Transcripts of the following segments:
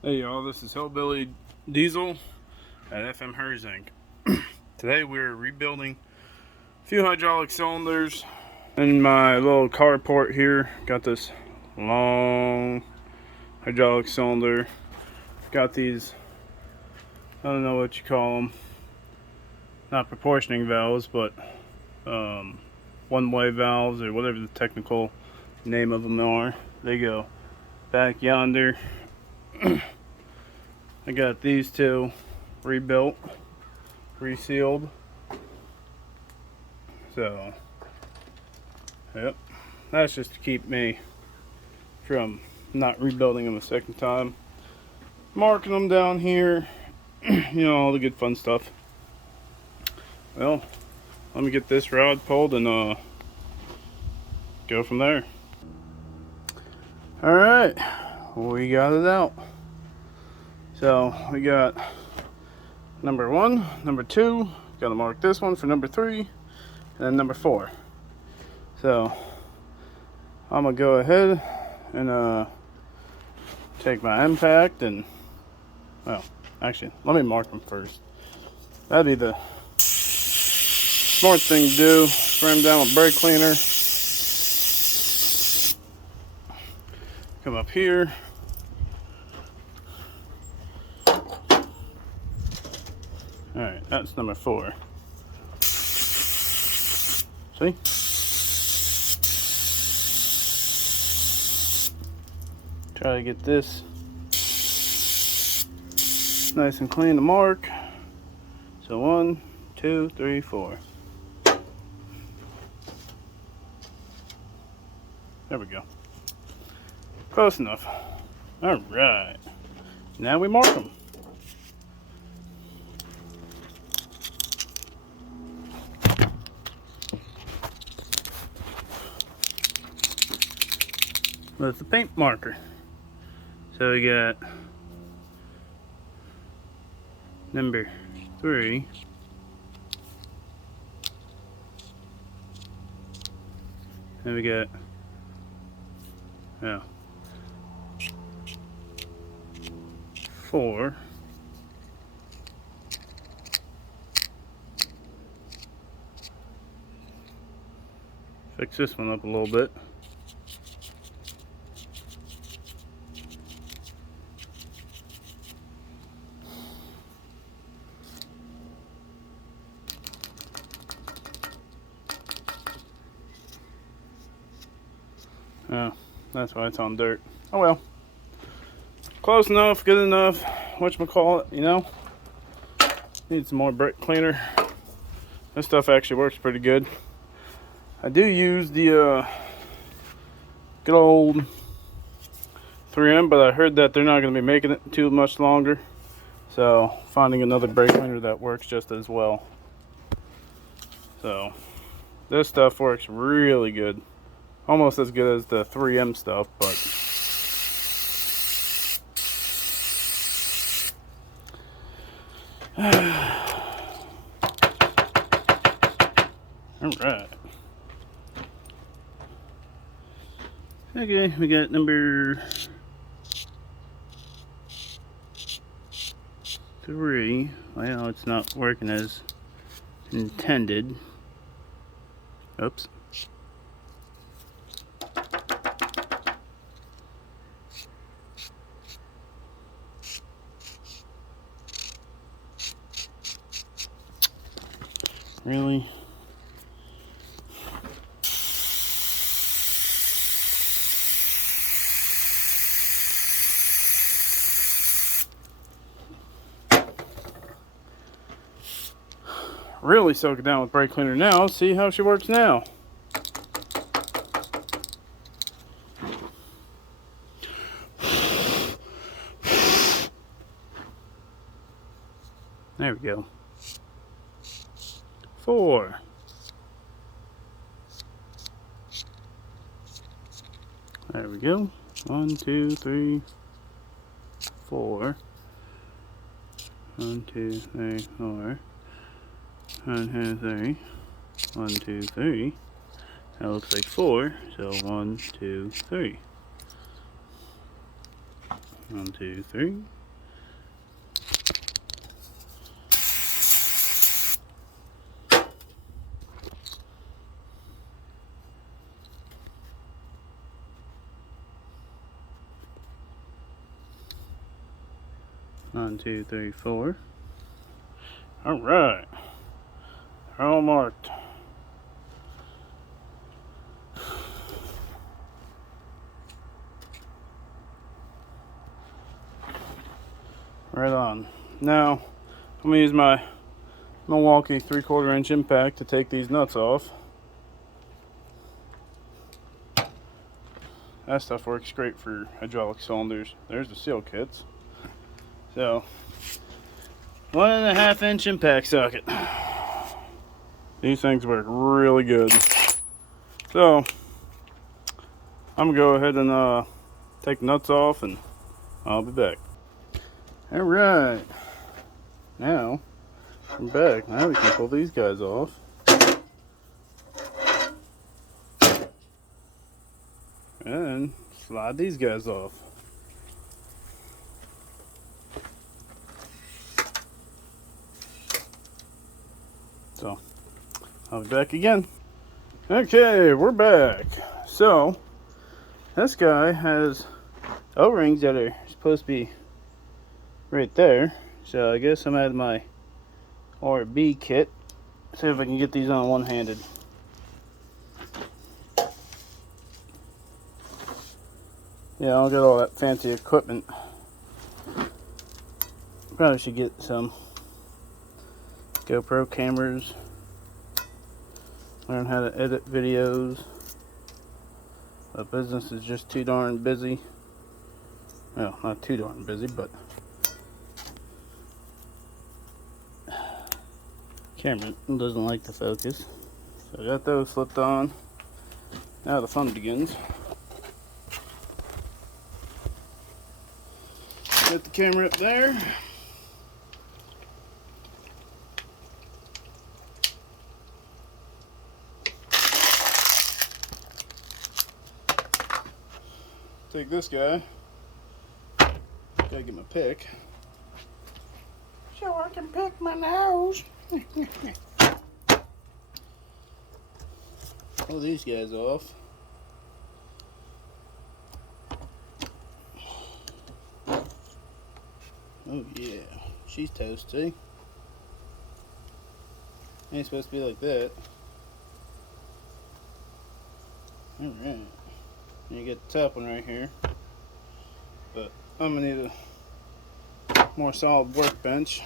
Hey y'all, this is Hillbilly Diesel at FM Hers Inc. Today we're rebuilding a few hydraulic cylinders in my little carport here. Got this long hydraulic cylinder. Got these, I don't know what you call them, not proportioning valves, but one-way valves or whatever the technical name of them are. They go back yonder. I got these two rebuilt, resealed. So, yep, that's just to keep me from not rebuilding them a second time. Marking them down here, you know, all the good fun stuff. Well, let me get this rod pulled and go from there. Alright, we got it out. So, we got number 1, number 2, gotta mark this one for number 3, and then number 4. So, I'm gonna go ahead and take my impact and, well, actually, let me mark them first. That'd be the smart thing to do. Spray them down with brake cleaner. Come up here. Alright, that's number 4. See? Try to get this nice and clean to mark. So 1, 2, 3, 4. There we go. Close enough. Alright. Now we mark them. That's the paint marker. So we got number 3. And we got, oh, 4. Fix this one up a little bit. Oh, that's why it's on dirt. Oh well. Close enough, good enough. Whatchamacallit, you know? Need some more brake cleaner. This stuff actually works pretty good. I do use the good old 3M, but I heard that they're not going to be making it too much longer. So, finding another brake cleaner that works just as well. So, this stuff works really good. Almost as good as the 3M stuff, but alright. Okay, we got number 3. Well, it's not working as intended. Oops. Really? Really soak it down with brake cleaner now. See how she works now. There we go. 4. There we go. 1, 2, 3, 4. 1, 2, 3, 4. 1, 2, 3. 1, 2, 3. That looks like 4. So 1, 2, 3. 1, 2, 3. One, two, three, 4. All right, all marked. Right on. Now, I'm gonna use my Milwaukee 3/4 inch impact to take these nuts off. That stuff works great for hydraulic cylinders. There's the seal kits. So, 1.5 inch impact socket. These things work really good. So, I'm gonna go ahead and take the nuts off, and I'll be back. All right, now I'm back. Now we can pull these guys off. And slide these guys off. So, I'll be back again. Okay, we're back. So, this guy has O-rings that are supposed to be right there. So, I guess I'm out of my RB kit. See if I can get these on one-handed. Yeah, I'll get all that fancy equipment. Probably should get some GoPro cameras. Learn how to edit videos. The business is just too darn busy. Well, not too darn busy, but camera doesn't like to focus. So I got those slipped on. Now the fun begins. Get the camera up there. Take this guy. Gotta get my pick. So I can pick my nose. Pull these guys off. Oh yeah, she's toasty. Ain't supposed to be like that. Alright. You get the top one right here. But I'm gonna need a more solid workbench.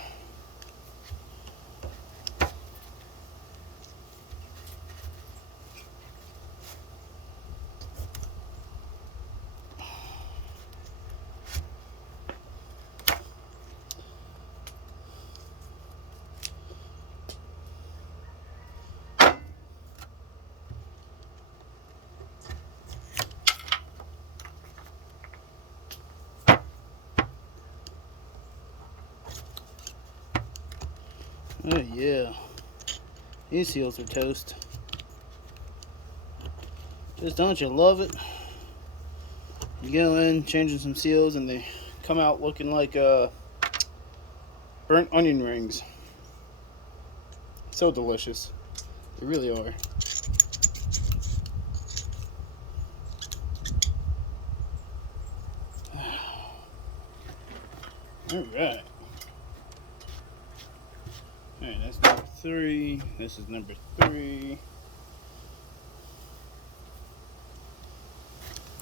Oh yeah, these seals are toast. Just don't you love it? You go in, changing some seals, and they come out looking like burnt onion rings. So delicious. They really are. Alright. Alright, that's number 3. This is number 3.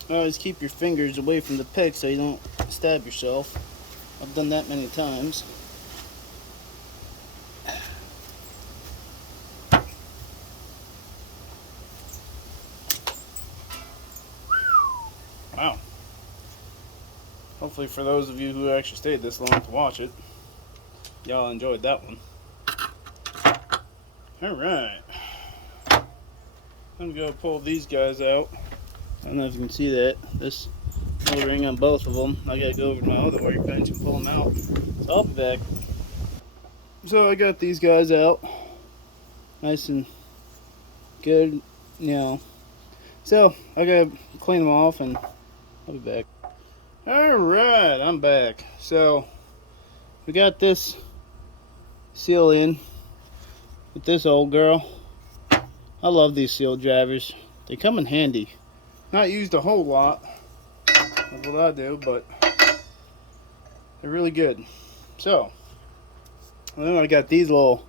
Always keep your fingers away from the pick so you don't stab yourself. I've done that many times. Wow. Hopefully for those of you who actually stayed this long to watch it, y'all enjoyed that one. Alright. I'm going to pull these guys out. I don't know if you can see that. This O-ring on both of them. I got to go over to my other workbench and pull them out. So I'll be back. So I got these guys out. Nice and good, you know. So I got to clean them off and I'll be back. Alright, I'm back. So, we got this seal in with this old girl. I love these seal drivers. They come in handy. Not used a whole lot. That's what I do, but they're really good. So, and then I got these little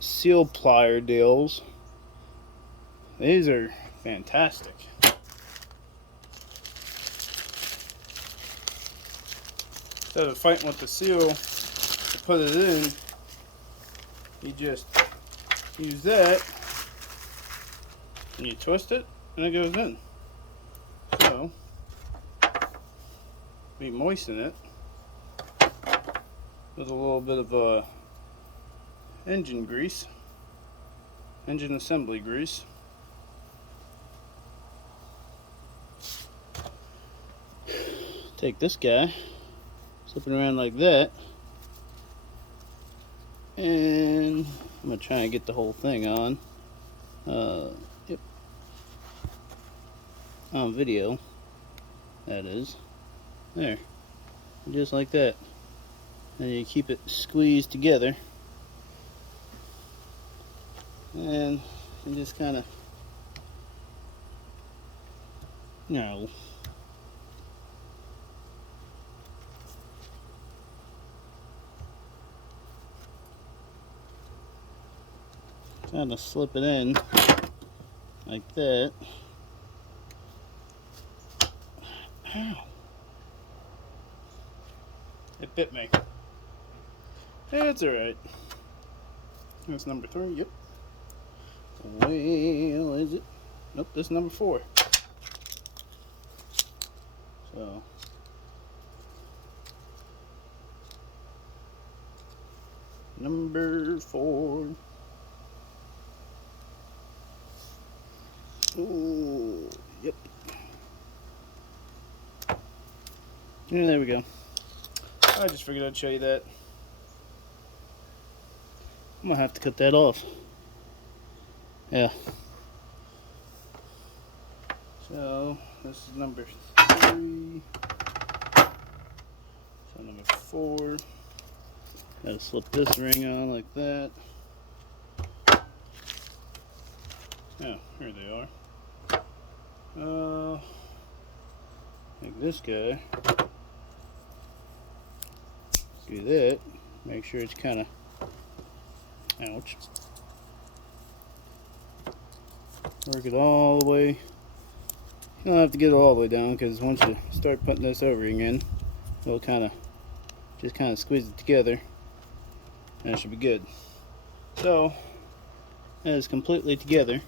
seal plier deals. These are fantastic. Instead of fighting with the seal to put it in, you just use that and you twist it and it goes in. So, we moisten it with a little bit of engine grease, engine assembly grease. Take this guy, slip it around like that, and I'm gonna try and get the whole thing on. Yep, on video. That is there, just like that. And you keep it squeezed together, and you just kind of, you know, kind of slip it in like that. Ow. It bit me. It's alright. That's number 3, yep. Well, is it? Nope, this is number 4. So, number 4. Ooh, yep. Yeah, there we go. I just figured I'd show you that. I'm gonna have to cut that off. Yeah. So, this is number 3. So, number 4. Gotta slip this ring on like that. Oh, here they are. Like this guy. Do that. Make sure it's kind of, ouch. Work it all the way. You don't have to get it all the way down, because once you start putting this O-ring in, it'll just kind of squeeze it together, and it should be good. So, that is completely together.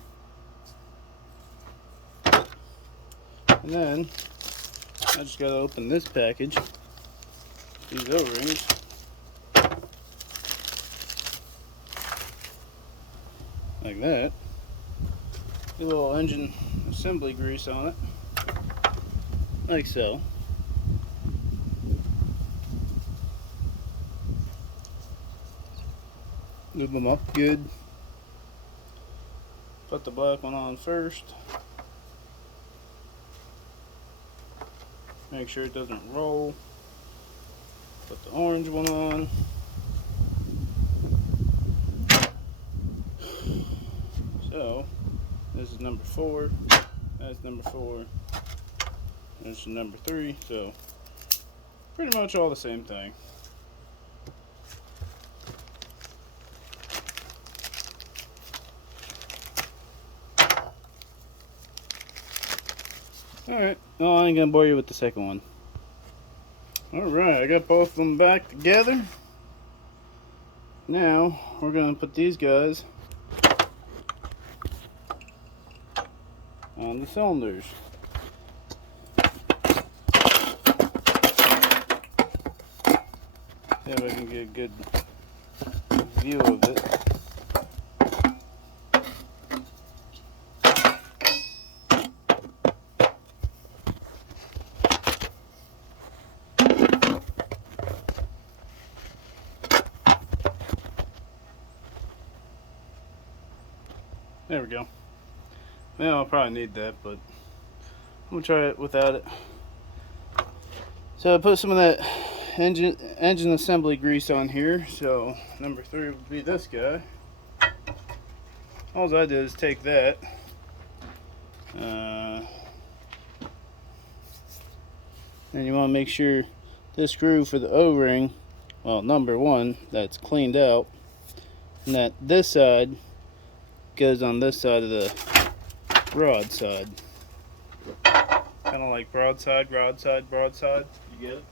And then, I just gotta open this package, these O-rings. Like that. Get a little engine assembly grease on it. Like so. Lube them up good. Put the black one on first. Make sure it doesn't roll. Put the orange one on. So, this is number 4. That's number 4. This is number 3. So, pretty much all the same thing. Alright, well, I ain't gonna bore you with the second one. Alright, I got both of them back together. Now, we're gonna put these guys on the cylinders. See if I can get a good view of it. There we go. Well, I'll probably need that, but I'm gonna try it without it. So I put some of that engine assembly grease on here. So number 3 will be this guy. All I did is take that. And you want to make sure this screw for the O-ring, well, number 1, that's cleaned out, and that this side goes on this side of the rod side. Kind of like broadside, broadside, broadside. You get it?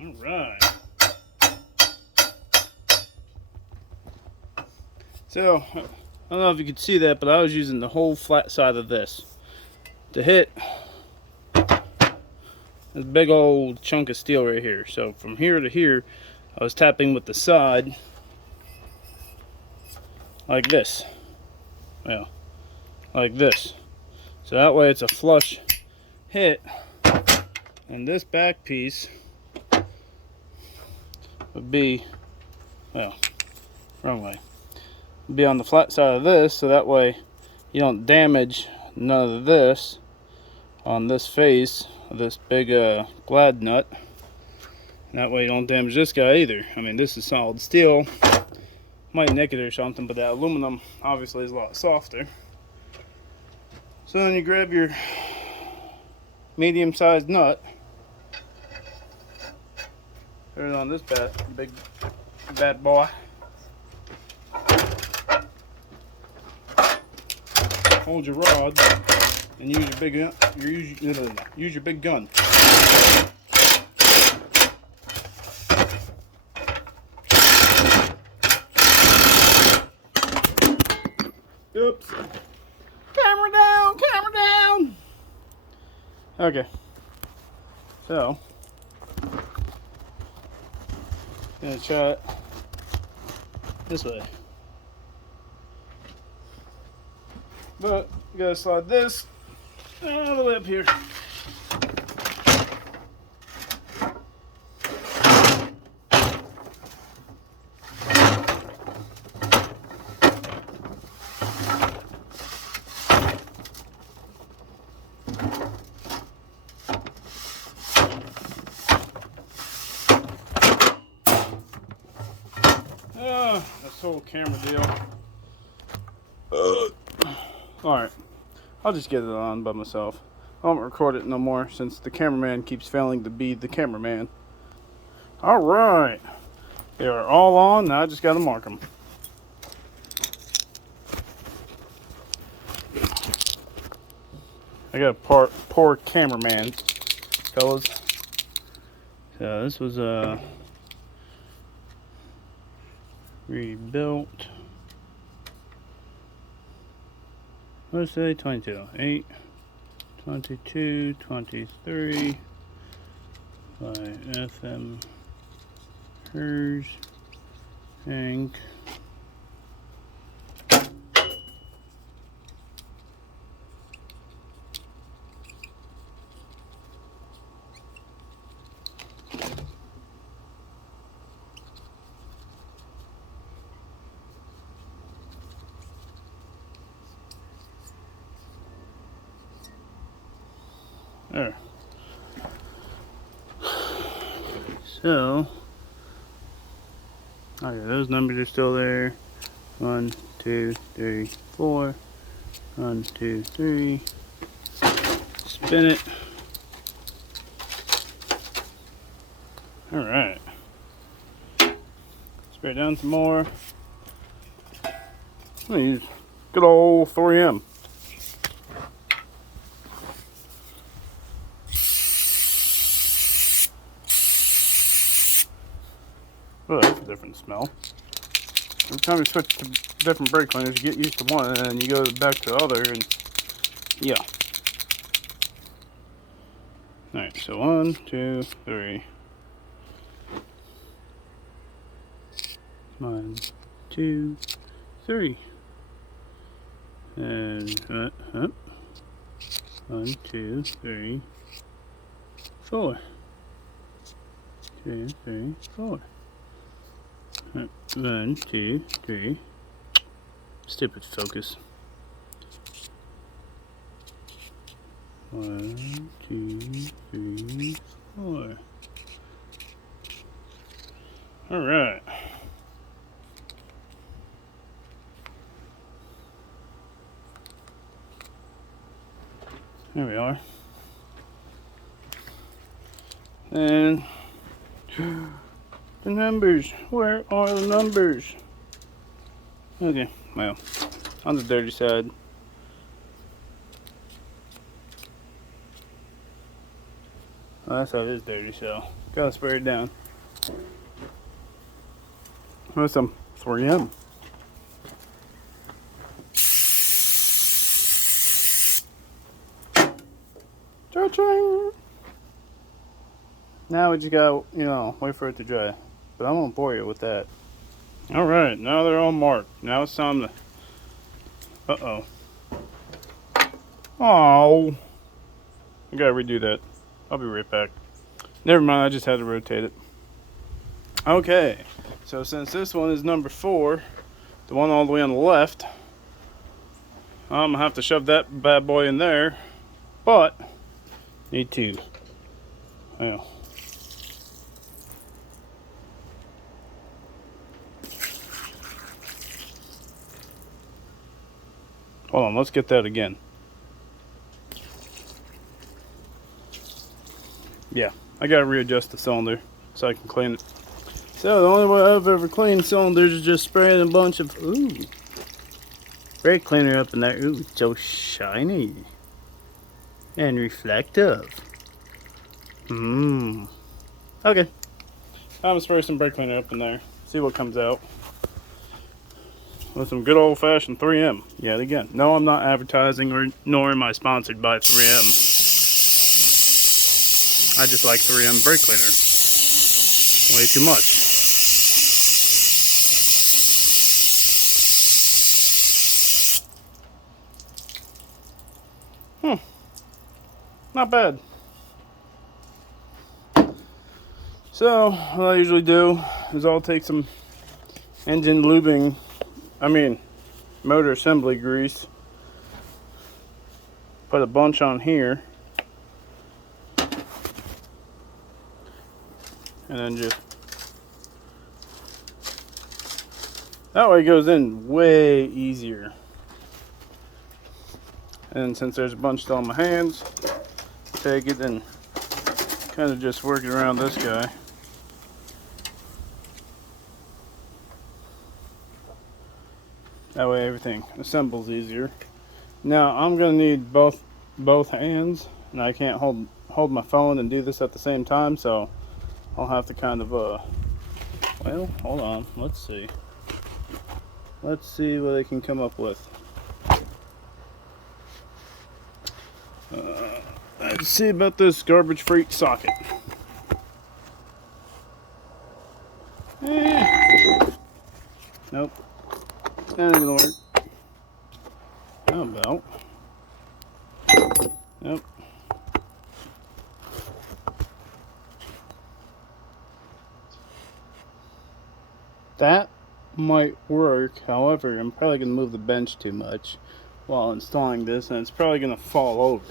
Alright. So, I don't know if you could see that, but I was using the whole flat side of this to hit this big old chunk of steel right here. So from here to here, I was tapping with the side like this. Well, like this. So that way it's a flush hit. And this back piece would be, well, wrong way. Be on the flat side of this, so that way you don't damage none of this on this face of this big glad nut. And that way you don't damage this guy either. I mean, this is solid steel. Might nick it or something, but that aluminum obviously is a lot softer. So then you grab your medium-sized nut, put it on this big bad boy. Hold your rod and use your big use your big gun. Oops. Camera down, camera down. Okay. So, gonna try it this way. But you gotta slide this all the way up here. This whole camera deal. Alright, I'll just get it on by myself. I won't record it no more since the cameraman keeps failing to be the cameraman. Alright, they are all on. Now I just gotta mark them. I got a poor cameraman, fellas. So this was rebuilt. Let's say 22, 8, 22, 23 by FM Hers Inc. There. So, oh yeah, those numbers are still there. 1, 2, 3, 4. 1, 2, 3. Spin it. Alright. Spray it down some more. I'm gonna use good old 3M. Oh, that's a different smell. Every time you switch to different brake cleaners, you get used to one, and then you go back to the other, and yeah. Alright, so 1, 2, 3. 1, 2, 3. And 1, 2, 3, 4. 2, 3, 4. 1, 2, 3. Stupid focus. 1, 2, 3, 4. All right. There we are. And the numbers. Where are the numbers? Okay, well, on the dirty side. Well, that side is dirty, so gotta spray it down. With some 3M. Cha-ching! Now we just gotta, wait for it to dry. But I won't bore you with that. Alright, now they're all marked. Now it's time to... Uh-oh. Oh, I gotta redo that. I'll be right back. Never mind, I just had to rotate it. Okay, so since this one is number 4, the one all the way on the left, I'm gonna have to shove that bad boy in there, but need to. Well, hold on, let's get that again. Yeah, I gotta readjust the cylinder so I can clean it. So the only way I've ever cleaned cylinders is just spraying a bunch of brake cleaner up in there. Ooh, it's so shiny and reflective. Okay, I'm gonna spray some brake cleaner up in there. See what comes out. With some good old-fashioned 3M yet again. No, I'm not advertising, nor am I sponsored by 3M. I just like 3M brake cleaner way too much. Not bad. So what I usually do is I'll take some engine lubing, motor assembly grease, put a bunch on here, and then just, that way it goes in way easier. And since there's a bunch still on my hands, take it and kind of just work it around this guy. That way everything assembles easier. Now I'm gonna need both hands, and I can't hold my phone and do this at the same time, so I'll have to kind of well, hold on, let's see what I can come up with. Let's see about this garbage freight socket. Nope, that ain't gonna work. How about, nope. That might work, however, I'm probably going to move the bench too much while installing this, and it's probably going to fall over.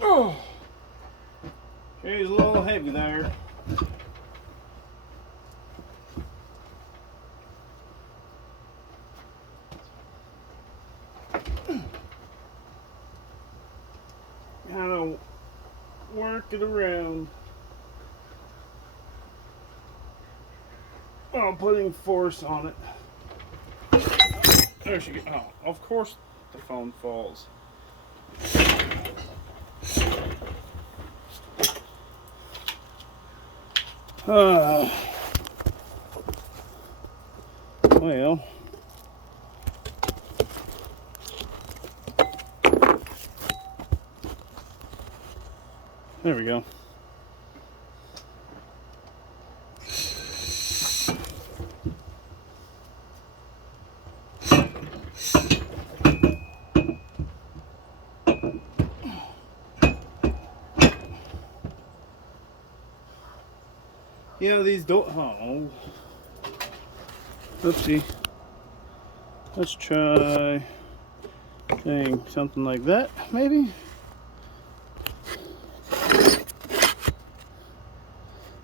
Oh, he's a little heavy there. Gotta work it around while putting force on it. There she goes. Oh, of course the phone falls. Well, there we go. Yeah, these don't. Oh, oopsie. Let's try saying something like that, maybe.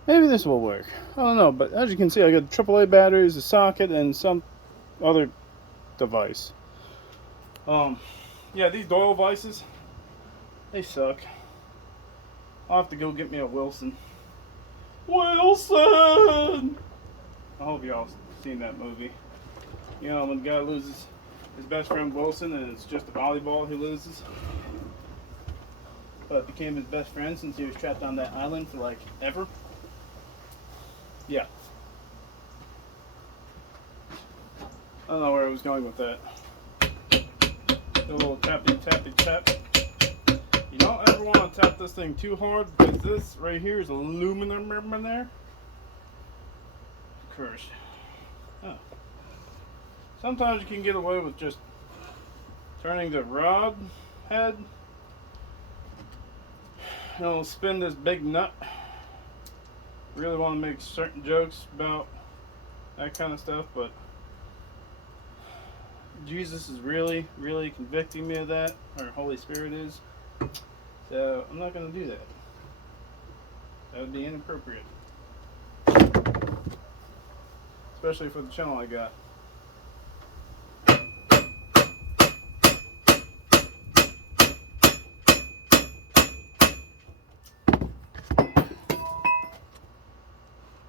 Maybe this will work. I don't know, but as you can see, I got AAA batteries, a socket, and some other device. Yeah, these Doyle vices, they suck. I'll have to go get me a Wilson. Wilson! I hope y'all seen that movie. You know, when the guy loses his best friend Wilson and it's just a volleyball he loses. But became his best friend since he was trapped on that island for like ever. Yeah. I don't know where I was going with that. A little tappy tappy tap. You don't ever want to tap this thing too hard because this right here is aluminum in there. Of course. Oh. Sometimes you can get away with just turning the rod head. And it'll spin this big nut. Really want to make certain jokes about that kind of stuff, but Jesus is really, really convicting me of that, or Holy Spirit is. So I'm not going to do that. That would be inappropriate. Especially for the channel I got.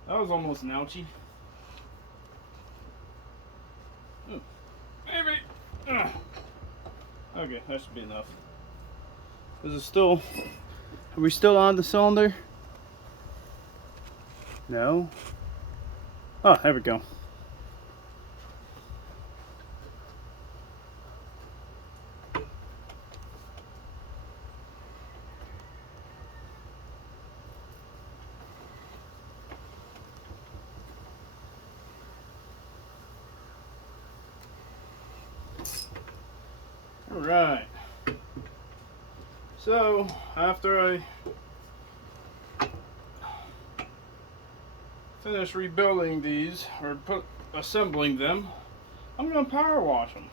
That was almost an ouchie. Maybe. Okay, that should be enough. Is it still... Are we still on the cylinder? No. Oh, there we go. All right. So, after I finish rebuilding these, or assembling them, I'm going to power wash them.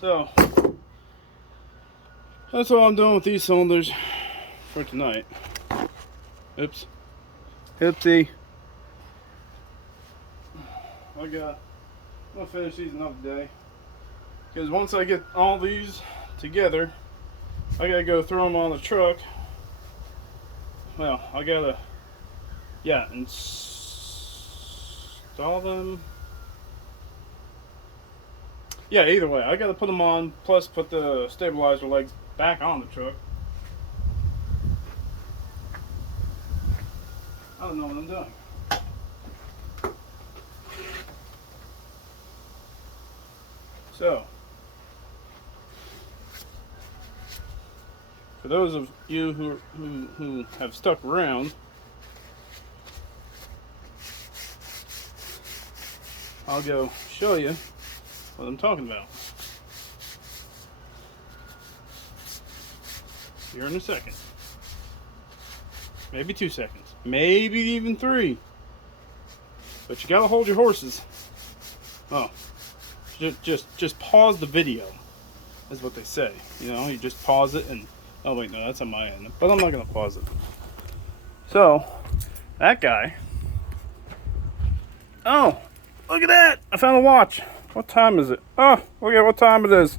So, that's all I'm doing with these cylinders for tonight. Oops. Oopsie. I'm gonna finish these another day. Because once I get all these together, I gotta go throw them on the truck. Well, I gotta, yeah, install them. Yeah, either way, I gotta put them on, plus put the stabilizer legs back on the truck. I don't know what I'm doing. So, for those of you who have stuck around, I'll go show you what I'm talking about here in a second. Maybe 2 seconds. Maybe even 3. But you gotta hold your horses. Oh. Just pause the video, is what they say. You know, you just pause it and... Oh wait, no, that's on my end. But I'm not gonna pause it. So, that guy... Oh, look at that! I found a watch. What time is it? Oh, look at what time it is.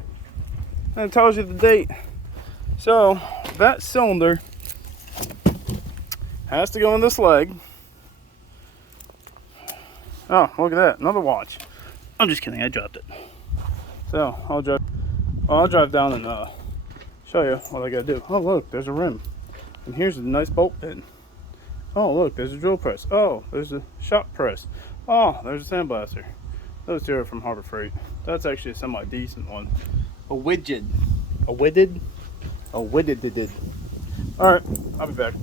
And it tells you the date. So, that cylinder has to go in this leg. Oh, look at that, another watch. I'm just kidding, I dropped it. So, I'll drive down and show you what I gotta do. Oh, look, there's a rim. And here's a nice bolt pin. Oh, look, there's a drill press. Oh, there's a shop press. Oh, there's a sandblaster. Those two are from Harbor Freight. That's actually a semi-decent one. A widget. A widget? A widget. Alright, I'll be back.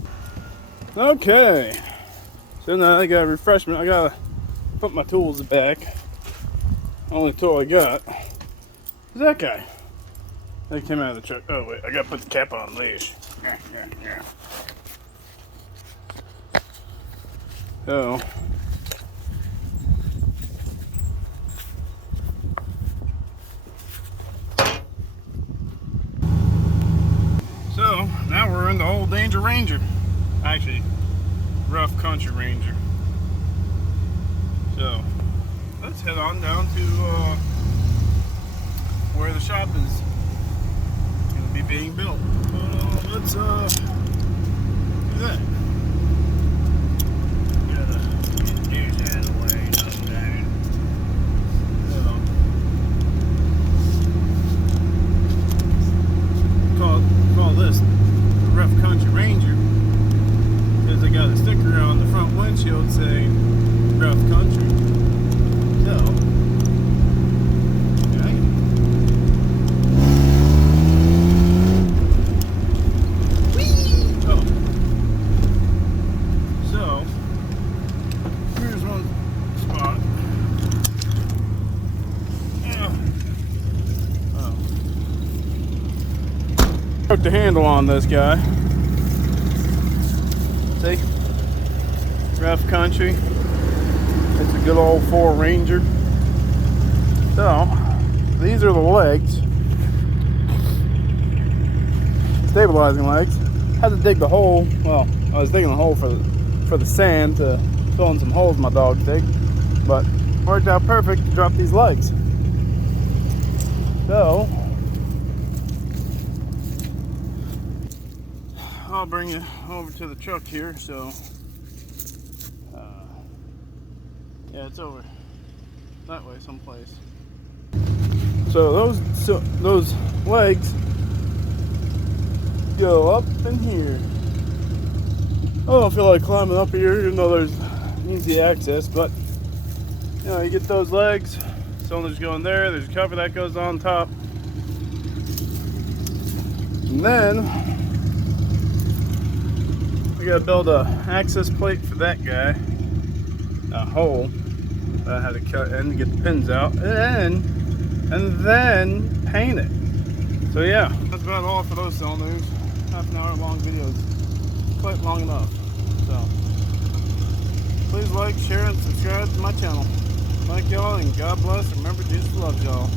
Okay. So now I got a refreshment. I gotta put my tools back. Only tool I got is that guy. That came out of the truck. Oh wait, I gotta put the cap on leash. Yeah. So now we're in the old Danger Ranger. Actually, Rough Country Ranger. So let's head on down to where the shop is going to be being built. Let's do that. Gotta get gears out of the way, sometime. Call this the Rough Country Ranger because they got a sticker on the front windshield saying Rough Country. So, okay. Whee! Oh. So, here's one spot. Put the handle on this guy. See? Rough Country. It's a good old 4 Ranger. So, these are the legs. Stabilizing legs. Had to dig the hole. Well, I was digging the hole for the sand to fill in some holes my dogs dig. But worked out perfect to drop these legs. So, I'll bring you over to the truck here. So, yeah, it's over that way someplace. So those legs go up in here. I don't feel like climbing up here, even though there's easy access. But you know, you get those legs. Cylinders go in there. There's a cover that goes on top, and then we gotta build a access plate for that guy. A hole that I had to cut in to get the pins out, and then paint it. So yeah, that's about all for those cylinders. Half an hour long videos, quite long enough. So please like, share, and subscribe to my channel. Thank y'all, and God bless. Remember, Jesus loves y'all.